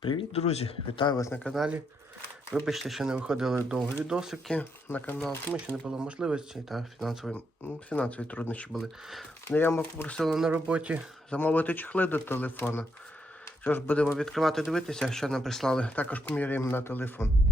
Привіт, друзі! Вітаю вас на каналі. Вибачте, що не виходили довго відосики на канал, тому що не було можливості та фінансові, м, фінансові труднощі були. вам попросила на роботі замовити чехли до телефона. Що ж, будемо відкривати, дивитися, що нам прислали. Також поміряємо на телефон.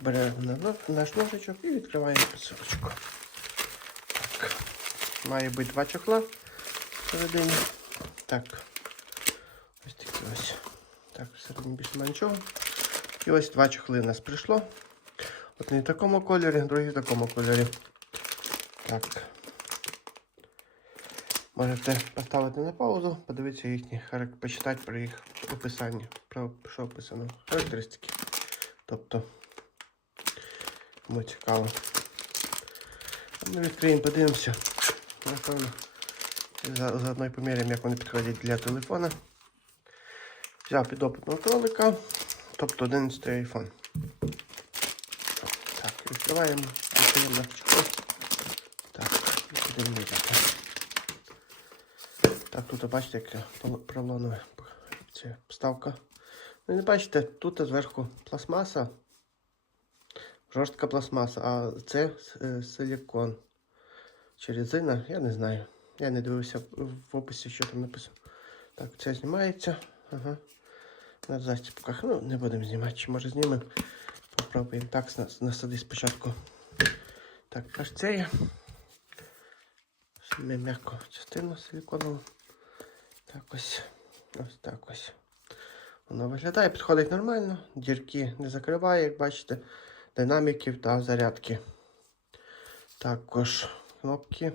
Беремо наш ножичок і відкриваємо посилочку. Так. Має бути два чохла всередині. Так. Ось такі ось. Так, всередині більше нічого. І ось два чохли у нас прийшло. Один в такому кольорі, другий в такому кольорі. Так. Можете поставити на паузу, подивитися їхні, почитати про їх описання. Про що описано. Характеристики. Тобто. Кому цікаво. Ми відкриємо, подивимося. Напевно. Заодно і поміряємо, як вони підходять для телефона. Взяв підопитного кролика, тобто 11 iPhone. Так, відкриваємо, відкриємо на чехол. Так, будемо міряти. Так, тут бачите, яка пролонова ця вставка. Ви не бачите, тут зверху пластмаса. Жорстка пластмаса, а це е, силікон. Чи резина, я не знаю. Я не дивився в описі, що там написано. Так, це знімається. Ага. На застіпках. Ну, не будемо знімати. Чи може знімемо. Попробуємо так нас- насади спочатку. Так, аж це є. Саме м'яку частину силіконову. Так ось. Ось так ось. Воно виглядає, підходить нормально. Дірки не закриває, як бачите динаміків та зарядки. Також кнопки.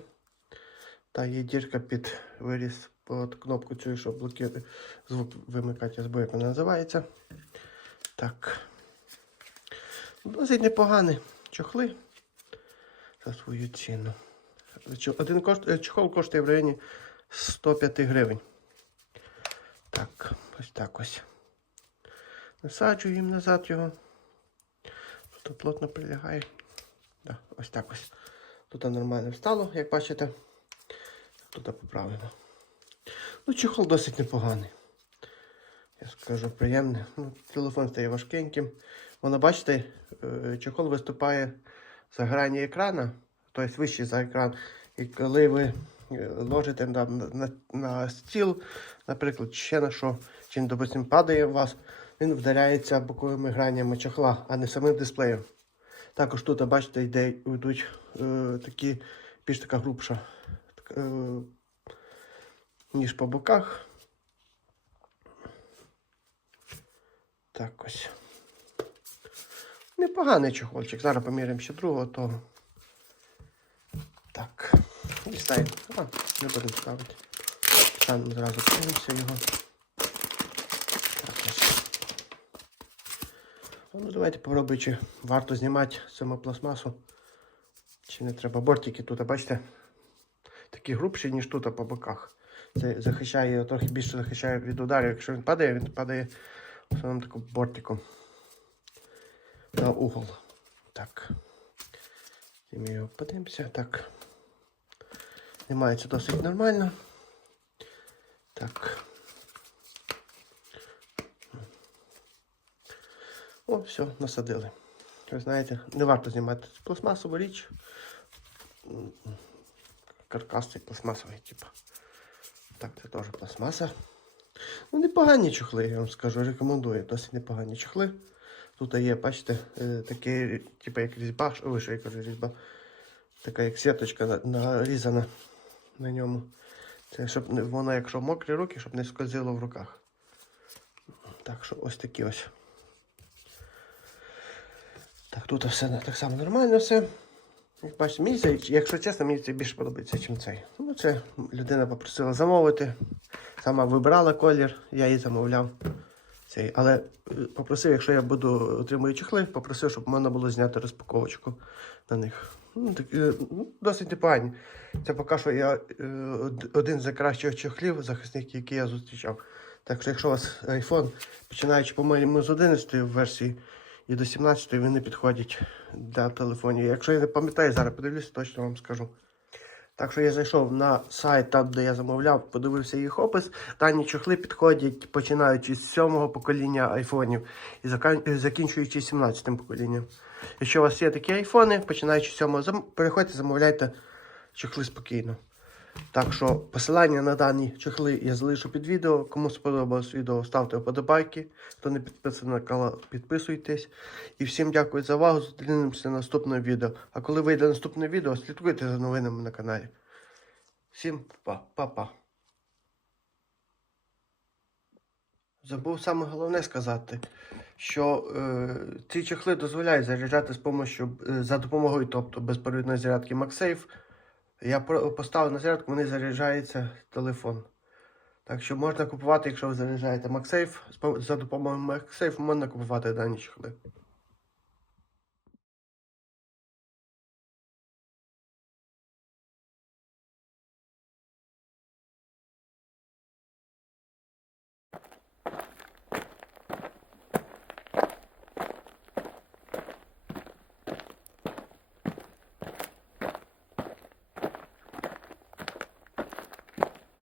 Та є дірка під виріз під кнопку цю, щоб блокувати звук вимикати СБ, як вона називається. Так. Досить непогані чохли за свою ціну. Один кошт... е, чохол коштує в районі 105 гривень. Так, ось так ось. Насаджуємо назад його. Тут плотно прилягає. Да, ось так ось. Тут нормально встало, як бачите. Тут поправимо. Ну, чехол досить непоганий. Я скажу приємний. Ну, телефон стає важкеньким. Воно, бачите, е, чехол виступає за грані екрана, тобто вище за екран. І коли ви е, ложите на, на, на стіл, наприклад, ще на що, чи, допустим, падає у вас, він вдаряється боковими гранями чохла, а не самим дисплеєм. Також тут, бачите, йде, йдуть е, такі більш така грубша, так, е, ніж по боках. Так ось. Непоганий чохольчик. Зараз поміряємо ще другого того. Так. Дістаємо. А, не будемо ставити. Станемо зразу подивимося його. Так ось. Ну, давайте попробуємо, чи варто знімати саму пластмасу. Чи не треба. Бортики тут, бачите, такі грубші, ніж тут по боках. Це захищає, трохи більше захищає від ударів. Якщо він падає, він падає в основному таким бортиком на угол. Так. І ми його подивимося. Так. Знімається досить нормально. Так. О, все, насадили. Ви знаєте, не варто знімати пластмасову річ. М, Каркасний пластмасовий, типу. Так, це теж пластмаса. Ну, непогані чохли, я вам скажу, рекомендую. Досить непогані чохли. Тут є, бачите, е, таке, типу як різьба, ой, що я кажу, різьба. Така як сіточка нарізана на ньому. Це щоб воно, якщо мокрі руки, щоб не скользило в руках. Так що ось такі ось. Тут все так само нормально все. Як бачите, мені це, якщо чесно, мені це більше подобається, ніж цей. Ну, це людина попросила замовити. Сама вибирала колір, я її замовляв. Цей. Але е, попросив, якщо я буду отримую чехли, попросив, щоб можна було зняти розпаковочку на них. Ну, так, е, ну, досить непогані. Це поки що я е, один з найкращих чехлів захисників, які я зустрічав. Так що, якщо у вас iPhone, починаючи, по-моєму, з 11 версії і до 17 вони підходять для телефонів. Якщо я не пам'ятаю, зараз подивлюся, точно вам скажу. Так що я зайшов на сайт, там, де я замовляв, подивився їх опис. Дані чохли підходять починаючи з 7 покоління айфонів і закінчуючи 17 поколінням. Якщо у вас є такі айфони, починаючи з 7, зам... переходьте, замовляйте чохли спокійно. Так що посилання на дані чохли я залишу під відео. Кому сподобалось відео, ставте вподобайки. Хто не підписаний на канал, підписуйтесь. І всім дякую за увагу. Зустрінемося в наступному відео. А коли вийде наступне відео, слідкуйте за новинами на каналі. Всім па, па-па. Забув саме головне сказати, що е, ці чехли дозволяють заряджати з помощью, е, за допомогою, тобто безперервної зарядки MagSafe. Я поставив на зарядку, вони заряджається телефон. Так що можна купувати, якщо ви заряджаєте MagSafe, за допомогою MagSafe можна купувати дані чехли.